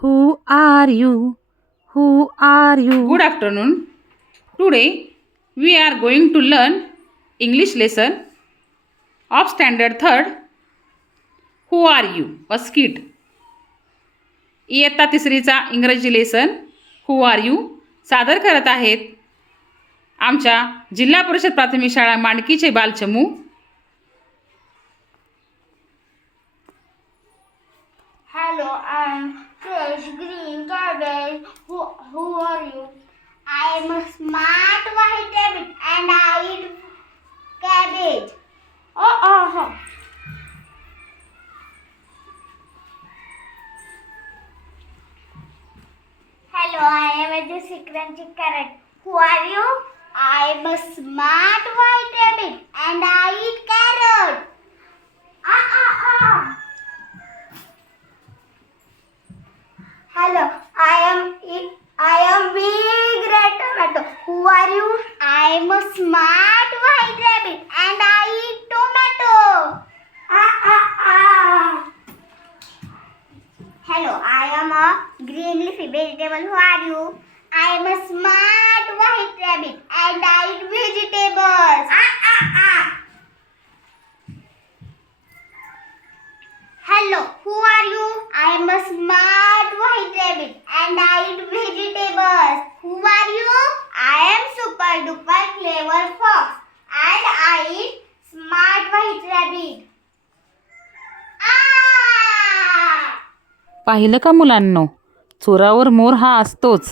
Who are you? Who are you? Good afternoon. Today we are going to learn English lesson of standard 3rd. Who are you? A skit. इयत्ता तिसरीचा इंग्रजी lesson who are you सादर करत आहेत आमच्या जिल्हा परिषद प्राथमिक शाळा मांडकीचे बालचमू. Hello, I'm Fresh Green Cabbage. Who are you? I am a smart white rabbit and I eat cabbage. Oh. Hello, I am a juicy crunchy carrot. Who are you? I am a smart white rabbit and I eat carrot. Hello, I am big red tomato. Who are you? I am a smart white rabbit and I eat tomato. Hello, I am a green leafy vegetable. Who are you? I am a smart white rabbit and I eat vegetables. Hello, who are you? I am a smart white rabbit and I eat vegetables. Who are you? I am super duper clever fox and I eat smart white rabbit. पाहिलं का मुलांनो, चोरावर मोर हा असतोच.